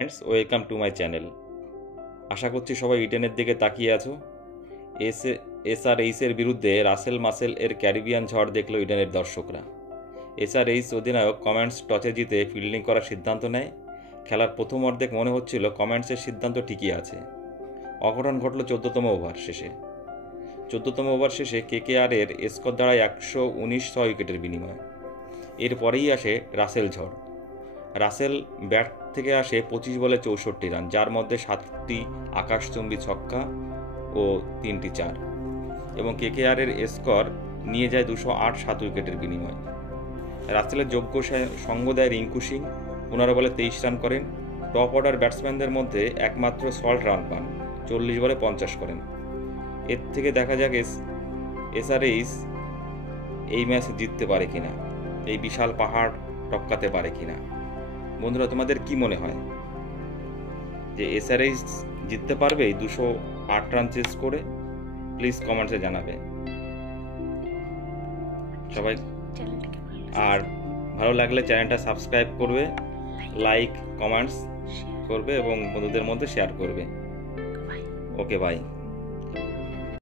Friends, welcome to my channel. আশা করছি সবাই ইডেনের দিকে তাকিয়ে আছো। এসআরএইচের বিরুদ্ধে রাসেল মাসেল এর ক্যারিবিয়ান ঝড় দেখলো ইডেনের দর্শকরা। এসআরএইচ অধিনায়ক কমেন্টস টসে জিতে ফিল্ডিং করার সিদ্ধান্ত নেয়। খেলার প্রথম অর্ধেক মনে হচ্ছিল কমেন্টসের সিদ্ধান্ত ঠিকই আছে। অঘটন ঘটল 14তম ওভার শেষে। 14তম ওভার শেষে কেকেআরের স্কোর দাঁড়ায় 119 6 উইকেটের বিনিময়ে। এরপরেই আসে রাসেল ঝড়। রাসেল ব্যাট থেকে আসে 25 বলে 64 রান, যার মধ্যে 7টি আকাশচুম্বী ছক্কা ও 3টি চার, এবং কেকেআরের স্কোর নিয়ে যায় 208 7 উইকেটের বিনিময়ে। রাসেলের যোগ্য সঙ্গ দেয় রিঙ্কু সিং, 15 বলে 23 রান করেন। টপ অর্ডার ব্যাটসম্যানদের মধ্যে একমাত্র সল্ট রান পান, 40 বলে 50 করেন। এর থেকে দেখা যাক এসআরএইচ এই ম্যাচ জিততে পারে কিনা, এই বিশাল পাহাড় টপকাতে পারে কিনা। বন্ধুরা, তোমাদের কি মনে হয় যে এসআরএইচ জিততে পারবে 208 রান চেস করে? প্লিজ কমেন্টসে জানাবে সবাই। আর ভালো লাগলে চ্যানেলটা সাবস্ক্রাইব করবে, লাইক কমেন্টস করবে এবং বন্ধুদের মধ্যে শেয়ার করবে। ওকে, বাই।